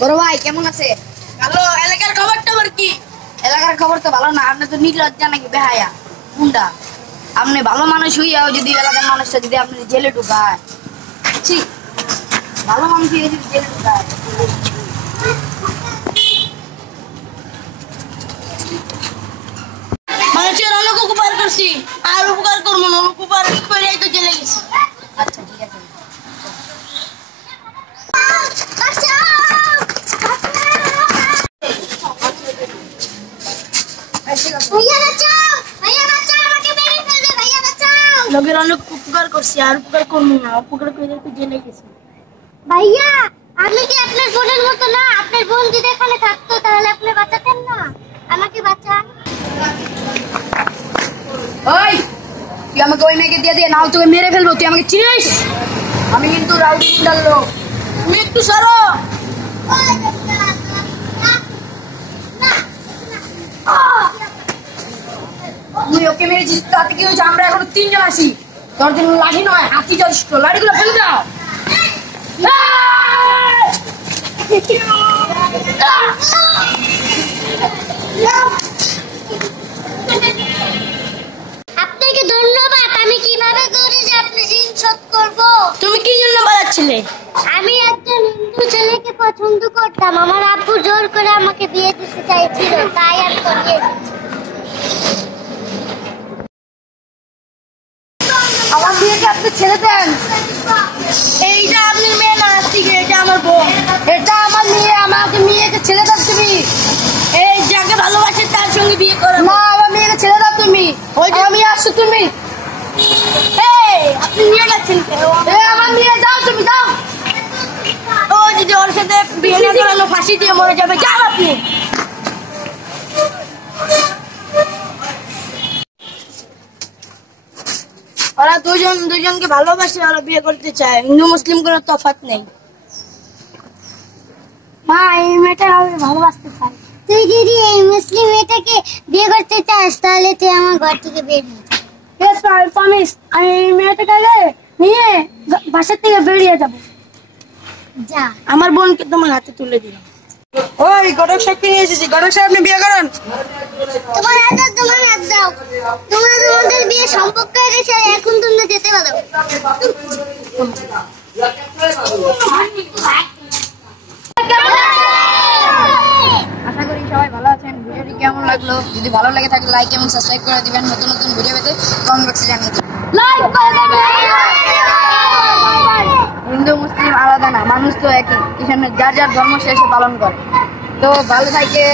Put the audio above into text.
বড় ভাই কেমন আছে? ভালো। এলাকার খবরটা কি? এলাকার খবর তো ভালো না। আপনি তো নির্লজ্জা নাকি বেহায়া গুন্ডা। আপনি ভালো মানুষ হইয়াও যদি এলাকার মানুষটা যদি আপনি জেলে ঢুকায়, ঠিক ভালো মানুষ হইয়া যদি জেলে ঢুকায়। মানুষের অনেক উপকার করছি, আর উপকার করবো না, উপকার করে তো জেলে গেছি। আচ্ছা ঠিক আছে। লোকের অনেক উপকার করছি, আর উপকার করবো না, উপকার করে তো জেলে গেছি। ভাইয়া, আপনি কি আপনার বোনের মতো না? আপনার বোন যদি এখানে থাকতো তাহলে আপনি বাঁচাতেন না। আমাকে বাঁচান। ওই তুই আমাকে ওই মেয়েকে দিয়ে দিয়ে, নাও তোকে মেরে ফেলবো। তুই আমাকে চিনিস? আমি কিন্তু রাউডি গুন্ডার লোক। তুমি একটু সরো। তুই ওকে মেরেছিস, তাতে কি হয়েছে? আমরা এখন 3 জন আছি। তোর জন্য লাঠি নয়, হাতি যথেষ্ট। লাঠিগুলো ফেলে দাও। আপনাকে ধন্যবাদ। আমি কিভাবে করে যে আপনি ঋণ শোধ করব? তুমি কি জন্য বাজাচ্ছিলে? আমি একজন হিন্দু ছেলেকে পছন্দ করতাম। আমার আব্বু জোর করে আমাকে বিয়ে দিতে চাইছিল, তাই আর করিয়ে দিয়েছি। আমার বিয়েকে আপনি ছেড়ে দেন। এইটা আপনার মেয়ে না, ঠিক এটা আমার বোন। এটা আমার মেয়ে, আমাকে মেয়েকে ছেড়ে দাও তুমি। এই যাকে ভালোবাসে তার সঙ্গে বিয়ে করো না, আমার মেয়েকে ছেড়ে দাও তুমি। ওই যে আমি আসছো তুমি। এই আপনি নিয়ে যাচ্ছেন কেন? আমার মেয়ে, যাও তুমি, যাও। ও যদি ওর সাথে বিয়ে না করানো, ফাঁসি দিয়ে মরে যাবে। যাও আপনি। ওরা দুজনকে ভালোবাসে, ওরা বিয়ে করতে চায়। হিন্দু মুসলিম কোনো তফাৎ নেই। মা, এই মেয়েটা আমি ভালোবাসতে চাই। তুই যদি এই মুসলিম মেয়েটাকে বিয়ে করতে চাস তাহলে তুই আমার ঘর থেকে বের হয়ে যা। Yes, I promise. আমি এই মেয়েটাকে নিয়ে বাসা থেকে বেরিয়ে যাব। যা। আমার বোনকে তোমার হাতে তুলে দিলাম। ওই গড়ক সাহেবকে নিয়ে এসেছি। গড়ক সাহেব, আপনি বিয়ে করেন। তোমার হাত দাও। তোমরা তোমাদের বিয়ে সম্পর্ক হয়েছে, এখন তোমরা যেতে পারো। আশা করি সবাই ভালো আছেন। ভিডিওটি কেমন লাগলো? যদি ভালো লাগে থাকে লাইক এবং সাবস্ক্রাইব করে দিবেন। নতুন নতুন ভিডিও পেতে কমেন্ট বক্সে জানিয়ে দিবেন। লাইক করে দেবেন। হিন্দু মুসলিম আলাদা না, মানুষ তো একই। এখানে যার যার ধর্ম সে পালন করে। তো ভালো থাকে।